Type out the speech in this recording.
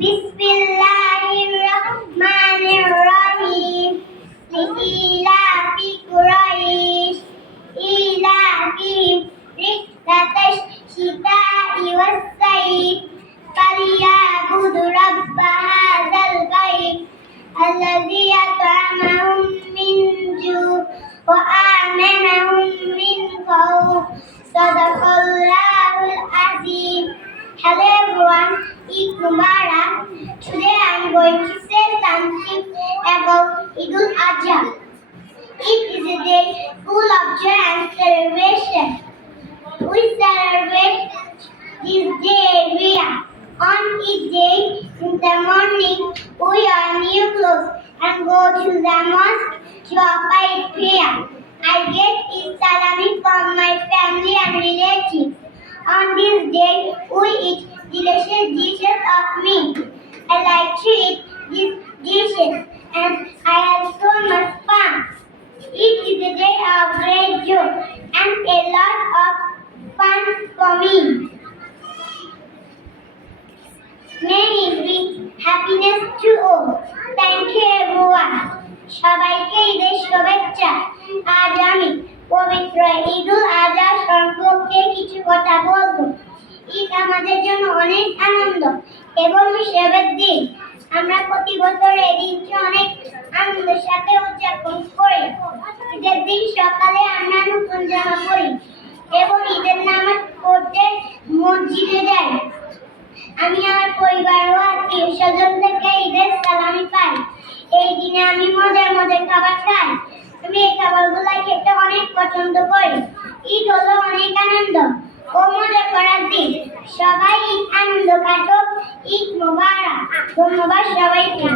বিসমিল্লাহির রহমানির রহিম লিইলাফি কুরাইশ ইলাফিহিম রিহলাতাশ শিতাই ওয়াস সাইফ ফালিয়াবুদু রাব্ব হাযাল বাইত আল্লাযী আত'আমাহুম মিন জু' ওয়া আমানাহুম মিন খাউফ Sadaqallahul Azim. Hello everyone, Eid Mubarak. Today I am going to say something about Eid al-Adha. Eid is a day full of joy and celebration. We celebrate this day every year. On Eid day, in the morning, we wear new clothes and go to the mosque to offer Eid prayer. I get Eid salami from my family and relatives. On this day, we eat delicious dishes of meat. I like to eat these dishes and I have so much fun. It is a day of great joy and a lot of fun for me. May it bring happiness to all. Thank you everyone. সবাইকে ঈদের শুভেচ্ছা। আজ আমি পবিত্র ঈদুল আযহা সম্পর্কে কিছু কথা বলবো। ঈদ আমাদের জন্য অনেক আনন্দ এবং উৎসবের দিন। আমরা প্রতি বছর এই দিনটি অনেক আনন্দের সাথে উদযাপন করি। ঈদের দিন সকালে আমরা নতুন জামা পরি এবং ঈদের নামাজ পড়তে মসজিদে যাই। আমি আমার পরিবার ও আত্মীয় স্বজন থেকে ঈদের সালামি পাই। এই দিনে আমি মজার মজার খাবার খাই। আমি এই খাবারগুলো খেতে অনেক পছন্দ করি। ঈদ হলো অনেক আনন্দ ও মজা করার দিন। সবাই ঈদ আনন্দ কাটাক। ঈদ মোবারক। ধন্যবাদ সবাইকে।